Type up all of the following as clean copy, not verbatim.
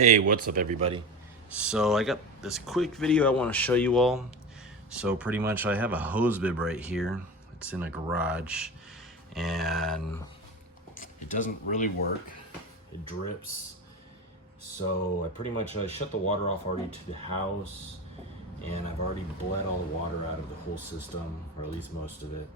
Hey, what's up everybody? So I got this quick video I want to show you all. So pretty much I have a hose bib right here. It's in a garage and it doesn't really work. It drips. So I shut the water off already to the house, and I've already bled all the water out of the whole system, or at least most of it.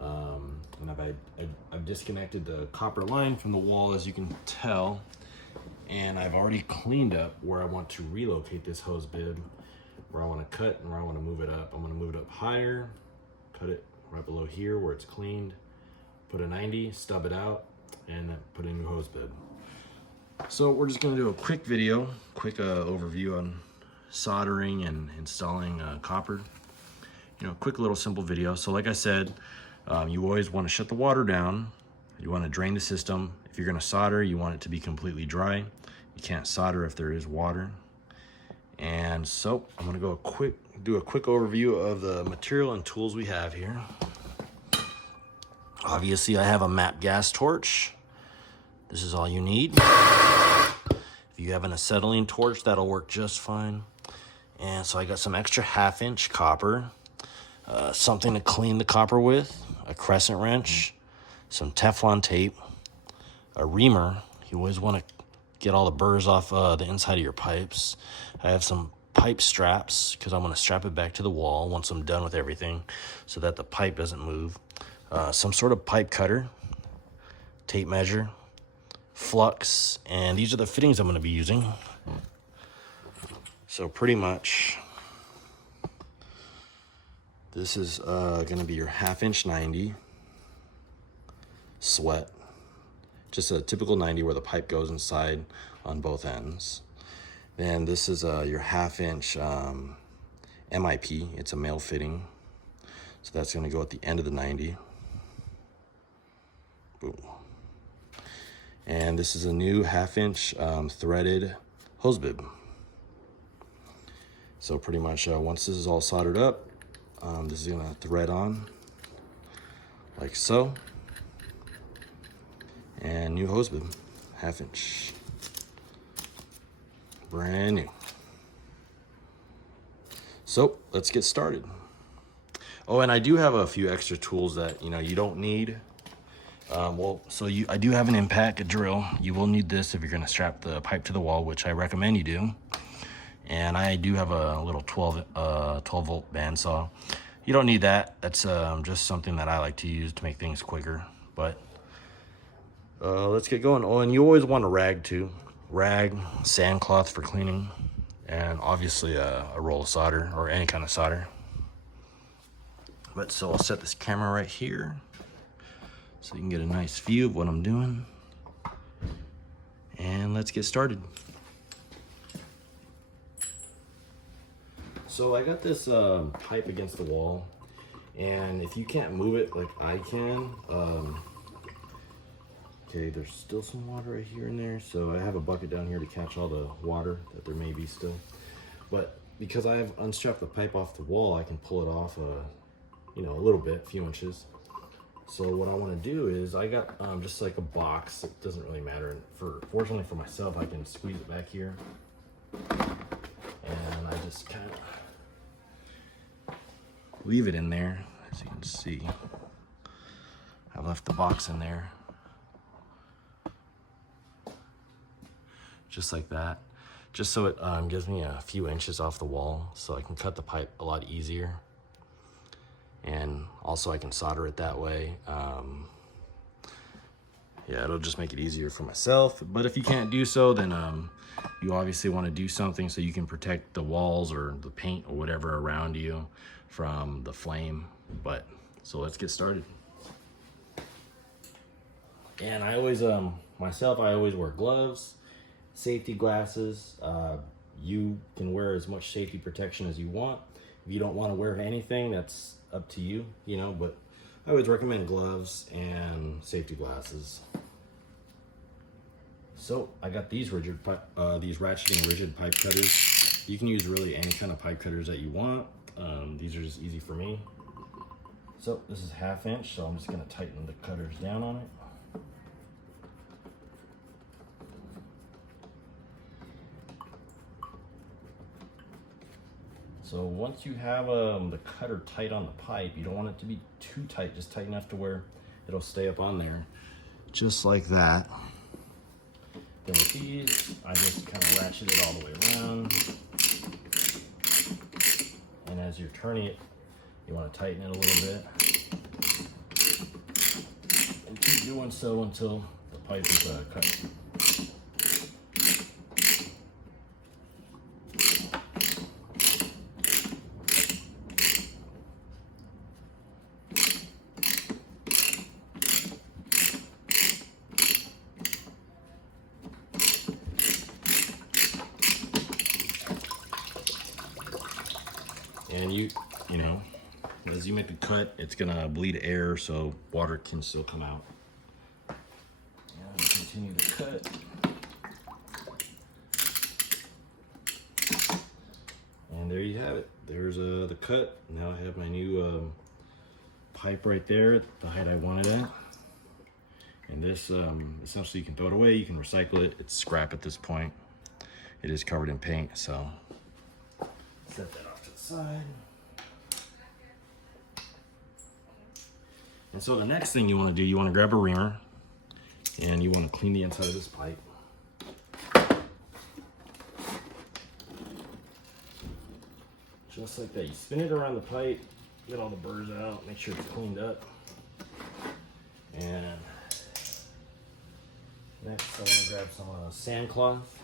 And I've disconnected the copper line from the wall, as you can tell. And I've already cleaned up where I want to relocate this hose bib, where I want to cut and where I want to move it up. I'm going to move it up higher, cut it right below here where it's cleaned, put a 90, stub it out, and put a new hose bib. So we're just going to do a quick video, quick overview on soldering and installing copper. You know, quick little simple video. So like I said, you always want to shut the water down. You want to drain the system. If you're going to solder, you want it to be completely dry. You can't solder if there is water. And so I'm going to do a quick overview of the material and tools we have here. Obviously, I have a MAP gas torch. This is all you need. If you have an acetylene torch, that'll work just fine. And so I got some extra 1/2-inch copper, something to clean the copper with, a crescent wrench, some Teflon tape, a reamer. You always want to get all the burrs off the inside of your pipes. I have some pipe straps because I'm going to strap it back to the wall once I'm done with everything so that the pipe doesn't move. Some sort of pipe cutter, tape measure, flux, and these are the fittings I'm going to be using. So pretty much this is going to be your 1/2-inch 90 sweat. Just a typical 90 where the pipe goes inside on both ends. Then this is your 1/2-inch MIP. It's a male fitting. So that's going to go at the end of the 90. Boom. And this is a new 1/2-inch threaded hose bib. So pretty much once this is all soldered up, this is going to thread on like so. And new hose bib, 1/2-inch, brand new. So let's get started. Oh, and I do have a few extra tools that you don't need. I do have an impact, a drill. You will need this if you're going to strap the pipe to the wall, which I recommend you do. And I do have a little 12 volt bandsaw. You don't need that. That's just something that I like to use to make things quicker. But let's get going. Oh, and you always want a rag too. Rag, sandcloth for cleaning, and obviously a roll of solder or any kind of solder. But so I'll set this camera right here so you can get a nice view of what I'm doing. And let's get started. So I got this pipe against the wall, and if you can't move it like I can, okay, there's still some water right here and there, so I have a bucket down here to catch all the water that there may be still. But because I have unstrapped the pipe off the wall, I can pull it off a little bit, a few inches. So what I want to do is I got just like a box. It doesn't really matter. Fortunately for myself, I can squeeze it back here, and I just kind of leave it in there. As you can see, I left the box in there. Just like that, just so it gives me a few inches off the wall so I can cut the pipe a lot easier, and also I can solder it that way. Yeah, it'll just make it easier for myself. But if you can't do so, then you obviously want to do something so you can protect the walls or the paint or whatever around you from the flame. But so let's get started. And I always I always wear gloves, safety glasses. You can wear as much safety protection as you want. If you don't want to wear anything, that's up to you, but I always recommend gloves and safety glasses. So I got these ratcheting rigid pipe cutters. You can use really any kind of pipe cutters that you want. These are just easy for me. So this is 1/2-inch, so I'm just going to tighten the cutters down on it. So once you have the cutter tight on the pipe, you don't want it to be too tight, just tight enough to where it'll stay up on there. Just like that. Then with these, I just kind of ratchet it all the way around. And as you're turning it, you want to tighten it a little bit. And keep doing so until the pipe is cut. And you know, as you make the cut, it's gonna bleed air so water can still come out. And continue to cut. And there you have it. There's the cut. Now I have my new pipe right there at the height I wanted at. And this, essentially you can throw it away, you can recycle it. It's scrap at this point. It is covered in paint, so set that off to the side. And so the next thing you want to do, you want to grab a reamer and you want to clean the inside of this pipe. Just like that. You spin it around the pipe, get all the burrs out, make sure it's cleaned up. And next I want to grab some sand cloth.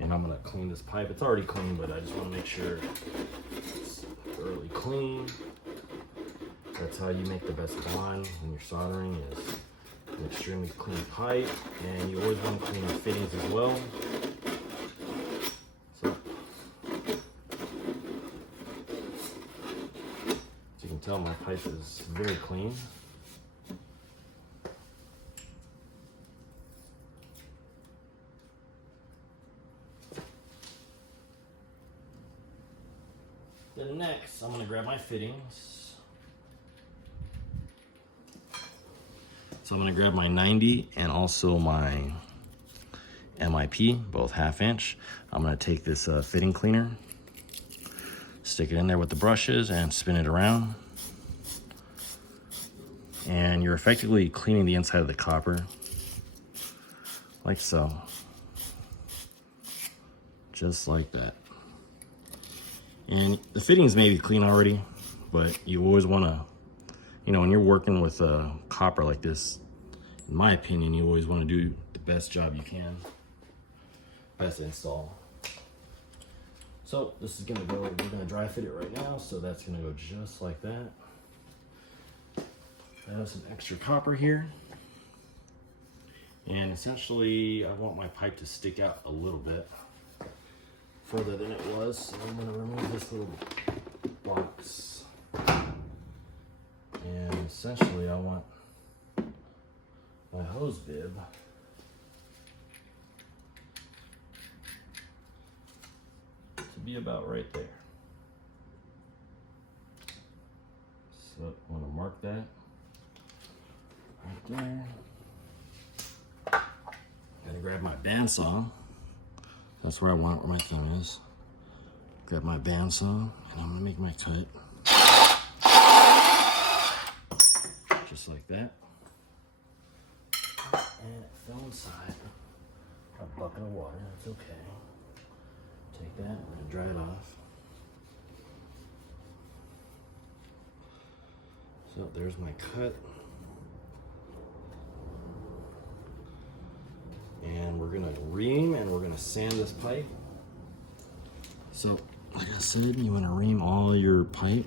And I'm going to clean this pipe. It's already clean, but I just want to make sure it's thoroughly clean. That's how you make the best bond when you're soldering, is an extremely clean pipe. And you always want to clean the fittings as well. So, as you can tell, my pipe is very clean. Then next, I'm going to grab my fittings. So I'm going to grab my 90 and also my MIP, both 1/2 inch. I'm going to take this fitting cleaner, stick it in there with the brushes and spin it around. And you're effectively cleaning the inside of the copper, like so. Just like that. And the fittings may be clean already, but you always want to, you know, when you're working with copper like this, in my opinion, you always want to do the best job you can. Best install. So this is gonna go, we're gonna dry fit it right now, so that's gonna go just like that. I have some extra copper here. And essentially, I want my pipe to stick out a little bit further than it was. So I'm gonna remove this little box. And essentially, I want my hose bib to be about right there. So I want to mark that right there. Gotta grab my bandsaw. That's where I want, where my thing is. Grab my bandsaw, and I'm gonna make my cut. Just like that. And it fell inside a bucket of water. That's okay. Take that, we're gonna dry it off. So there's my cut. And we're gonna ream and we're gonna sand this pipe. So, like I said, you wanna ream all your pipe.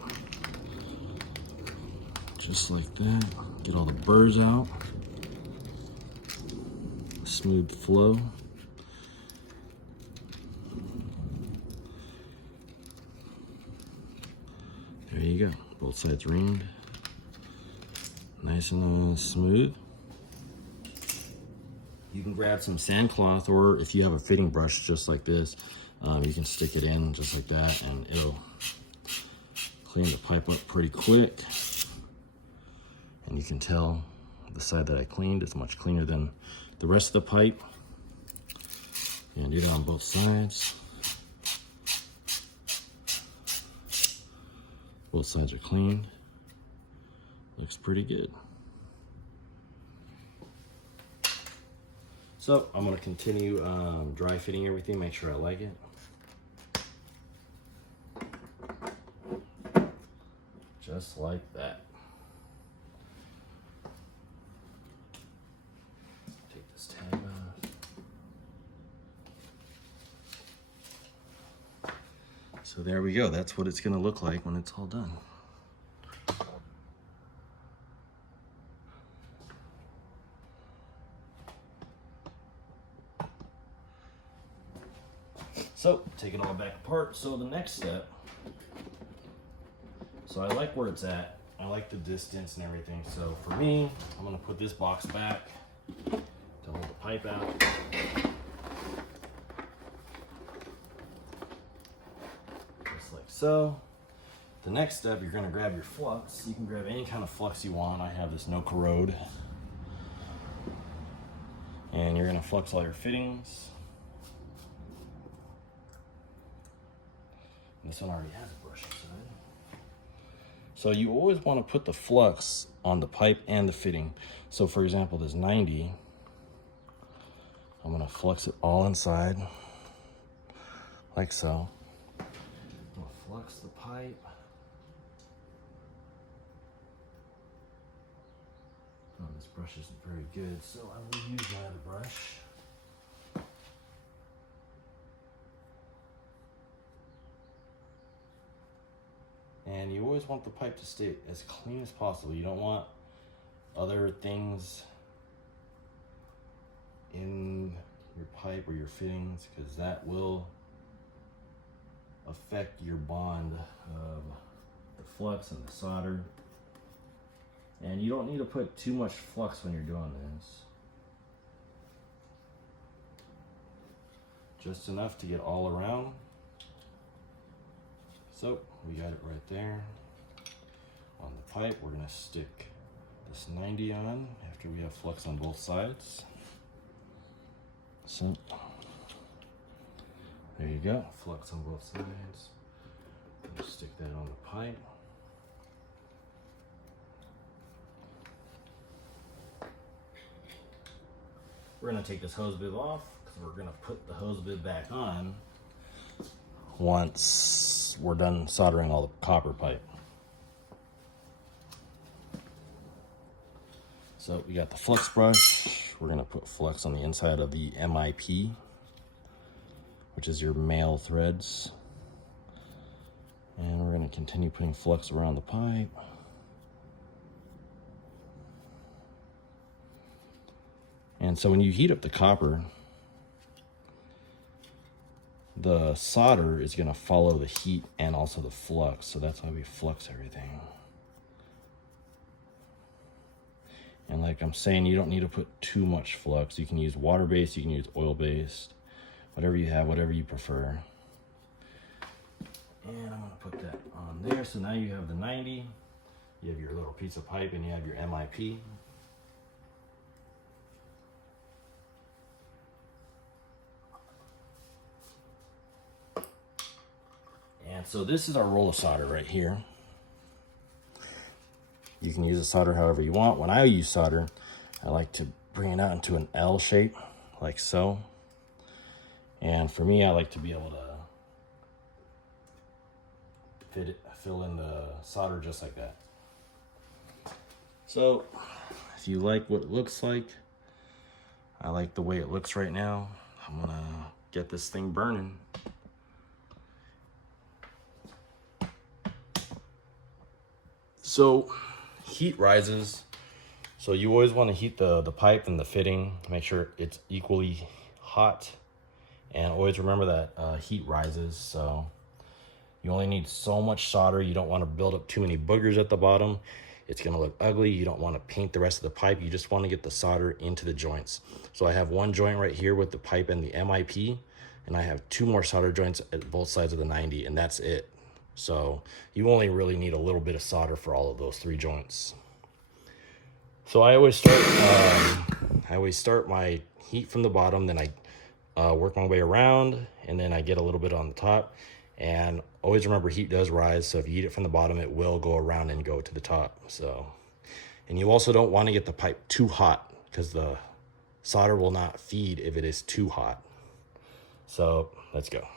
Just like that. Get all the burrs out. Smooth flow. There you go. Both sides reamed. Nice and smooth. You can grab some sand cloth, or if you have a fitting brush just like this, you can stick it in just like that and it'll clean the pipe up pretty quick. And you can tell the side that I cleaned is much cleaner than the rest of the pipe. And do that on both sides. Both sides are clean. Looks pretty good. So I'm gonna continue dry fitting everything, make sure I like it. Just like that. Take this tab off. So there we go. That's what it's gonna look like when it's all done. So take it all back apart. So the next step, so I like where it's at. I like the distance and everything. So for me, I'm gonna put this box back to hold the pipe out. Just like so. The next step, you're gonna grab your flux. You can grab any kind of flux you want. I have this no corrode. And you're gonna flux all your fittings. This one already has a brush inside. So you always want to put the flux on the pipe and the fitting. So for example, this 90, I'm going to flux it all inside, like so. I'm going to flux the pipe. Oh, this brush isn't very good, so I will use my other brush. And you always want the pipe to stay as clean as possible. You don't want other things in your pipe or your fittings, because that will affect your bond of the flux and the solder. And you don't need to put too much flux when you're doing this. Just enough to get all around. So we got it right there. On the pipe, we're gonna stick this 90 on after we have flux on both sides. So there you go, flux on both sides. Just stick that on the pipe. We're gonna take this hose bib off because we're gonna put the hose bib back on once we're done soldering all the copper pipe. So we got the flux brush. We're gonna put flux on the inside of the MIP, which is your male threads. And we're gonna continue putting flux around the pipe. And so when you heat up the copper, the solder is going to follow the heat and also the flux, so that's why we flux everything. And like I'm saying, you don't need to put too much flux. You can use water-based, you can use oil-based, whatever you have, whatever you prefer. And I'm going to put that on there. So now you have the 90, you have your little piece of pipe, and you have your MIP. And so this is our roll of solder right here. You can use the solder however you want. When I use solder, I like to bring it out into an L shape, like so. And for me, I like to be able to fill in the solder just like that. So if you like what it looks like, I like the way it looks right now. I'm gonna get this thing burning. So heat rises, so you always want to heat the pipe and the fitting, make sure it's equally hot, and always remember that heat rises, so you only need so much solder. You don't want to build up too many boogers at the bottom. It's going to look ugly. You don't want to paint the rest of the pipe. You just want to get the solder into the joints. So I have one joint right here with the pipe and the MIP, and I have two more solder joints at both sides of the 90, and that's it. So you only really need a little bit of solder for all of those three joints. So I always start my heat from the bottom, then I work my way around, and then I get a little bit on the top, And always remember, heat does rise, so if you heat it from the bottom, it will go around and go to the top. So, and you also don't want to get the pipe too hot, because the solder will not feed if it is too hot. So let's go.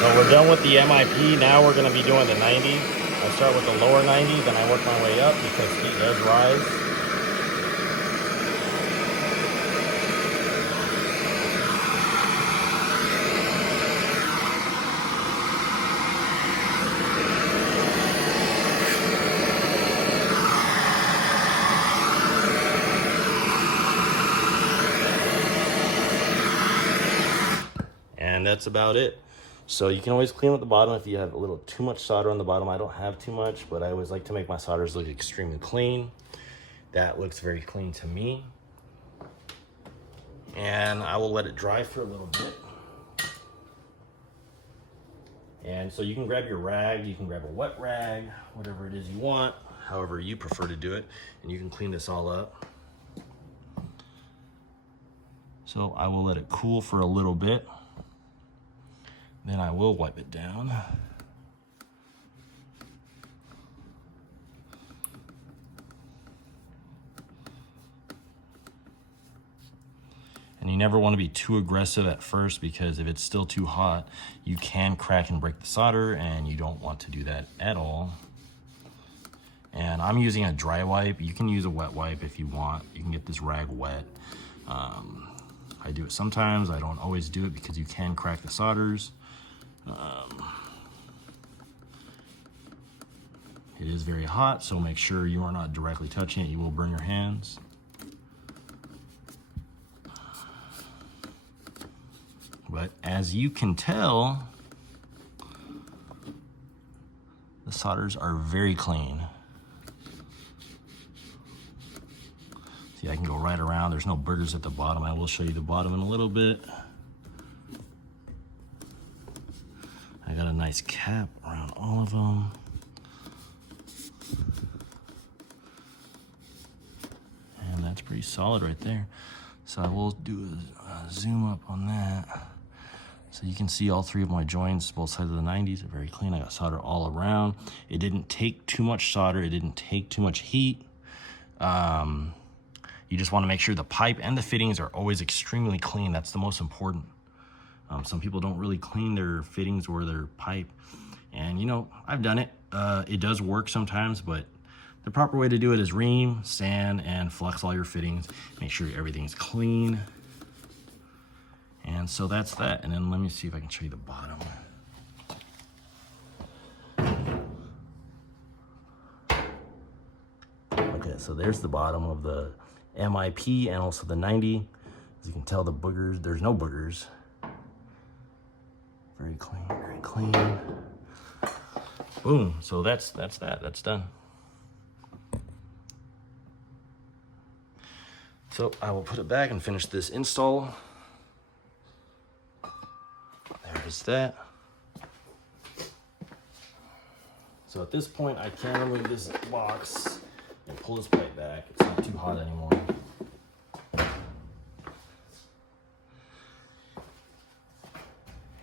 So we're done with the MIP. Now we're going to be doing the 90. I start with the lower 90, then I work my way up because heat does rise. And that's about it. So you can always clean up the bottom if you have a little too much solder on the bottom. I don't have too much, but I always like to make my solders look extremely clean. That looks very clean to me. And I will let it dry for a little bit. And so you can grab your rag, you can grab a wet rag, whatever it is you want, however you prefer to do it, and you can clean this all up. So I will let it cool for a little bit. Then I will wipe it down. And you never want to be too aggressive at first, because if it's still too hot, you can crack and break the solder, and you don't want to do that at all. And I'm using a dry wipe. You can use a wet wipe if you want. You can get this rag wet. I do it sometimes. I don't always do it because you can crack the solders. It is very hot, so make sure you are not directly touching it. You will burn your hands. But as you can tell, the solders are very clean. See, I can go right around. There's no burgers at the bottom. I will show you the bottom in a little bit. I got a nice cap around all of them. And that's pretty solid right there. So I will do a zoom up on that. So you can see all three of my joints, both sides of the 90s are very clean. I got solder all around. It didn't take too much solder. It didn't take too much heat. You just want to make sure the pipe and the fittings are always extremely clean. That's the most important. Some people don't really clean their fittings or their pipe. And you know, I've done it. It does work sometimes, but the proper way to do it is ream, sand, and flex all your fittings. Make sure everything's clean. And so that's that. And then let me see if I can show you the bottom. Okay, so there's the bottom of the MIP and also the 90. As you can tell, the boogers, there's no boogers. Very clean, very clean. Boom, so that's done. So I will put it back and finish this install. There is that. So at this point, I can remove this box and pull this pipe back. It's not too hot anymore.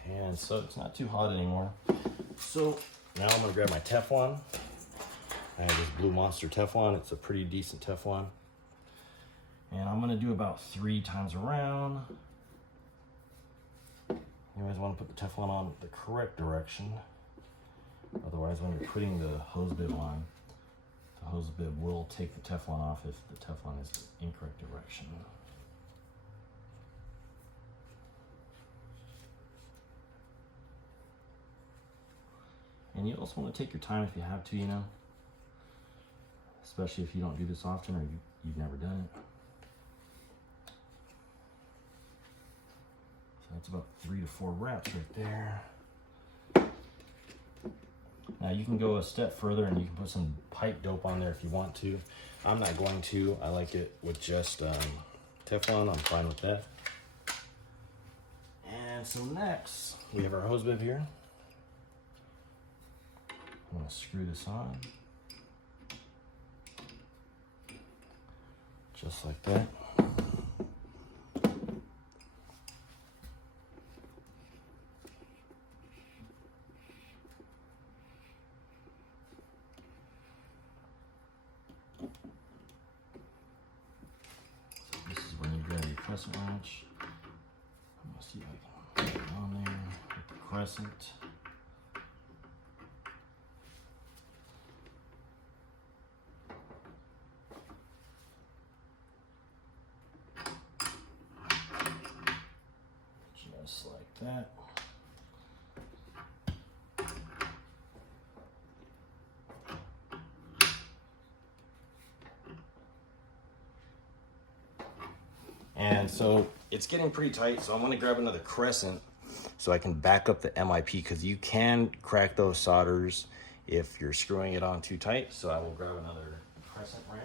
And so it's not too hot anymore. So now I'm gonna grab my Teflon. I have this Blue Monster Teflon. It's a pretty decent Teflon. And I'm gonna do about 3 times around. You always wanna put the Teflon on the correct direction. Otherwise, when you're putting the hose bib on, the hose bib will take the Teflon off if the Teflon is the incorrect direction. And you also want to take your time if you have to, you know, especially if you don't do this often or you've never done it. That's about 3 to 4 wraps right there. Now you can go a step further and you can put some pipe dope on there if you want to. I'm not going to. I like it with just Teflon. I'm fine with that. And so next, we have our hose bib here. I'm going to screw this on. Just like that. Crescent wrench. I'm gonna see if I can get it on there with the crescent. Just like that. And so it's getting pretty tight, so I'm gonna grab another crescent so I can back up the MIP, because you can crack those solders if you're screwing it on too tight. So I will grab another crescent wrench.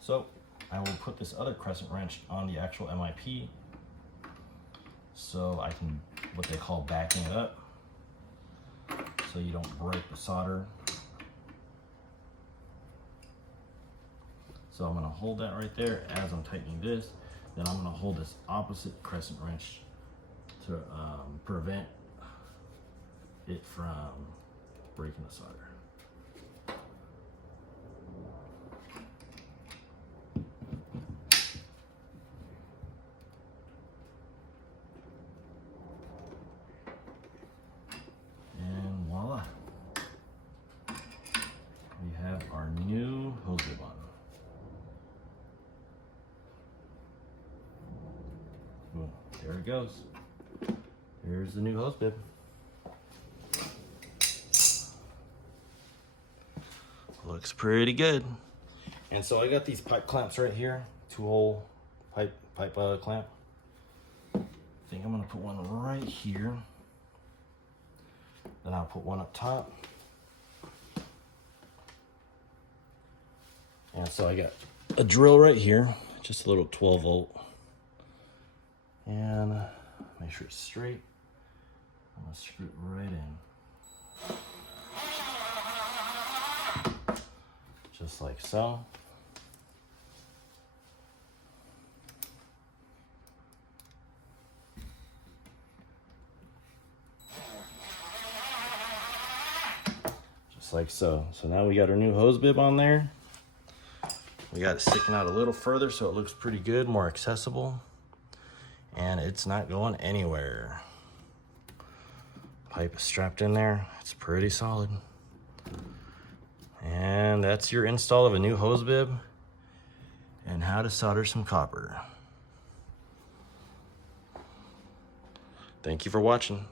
So I will put this other crescent wrench on the actual MIP, so I can, what they call backing it up, so you don't break the solder. So I'm gonna hold that right there as I'm tightening this. Then I'm gonna hold this opposite crescent wrench to prevent it from breaking the solder. Our new hose bib on. Boom, there it goes. There's the new hose bib. Looks pretty good. And so I got these pipe clamps right here, 2-hole pipe clamp. I think I'm gonna put one right here. Then I'll put one up top. And so I got a drill right here, just a little 12-volt. And make sure it's straight. I'm gonna screw it right in. Just like so. Just like so. So now we got our new hose bib on there. We got it sticking out a little further so it looks pretty good, more accessible. And it's not going anywhere. Pipe is strapped in there. It's pretty solid. And that's your install of a new hose bib and how to solder some copper. Thank you for watching.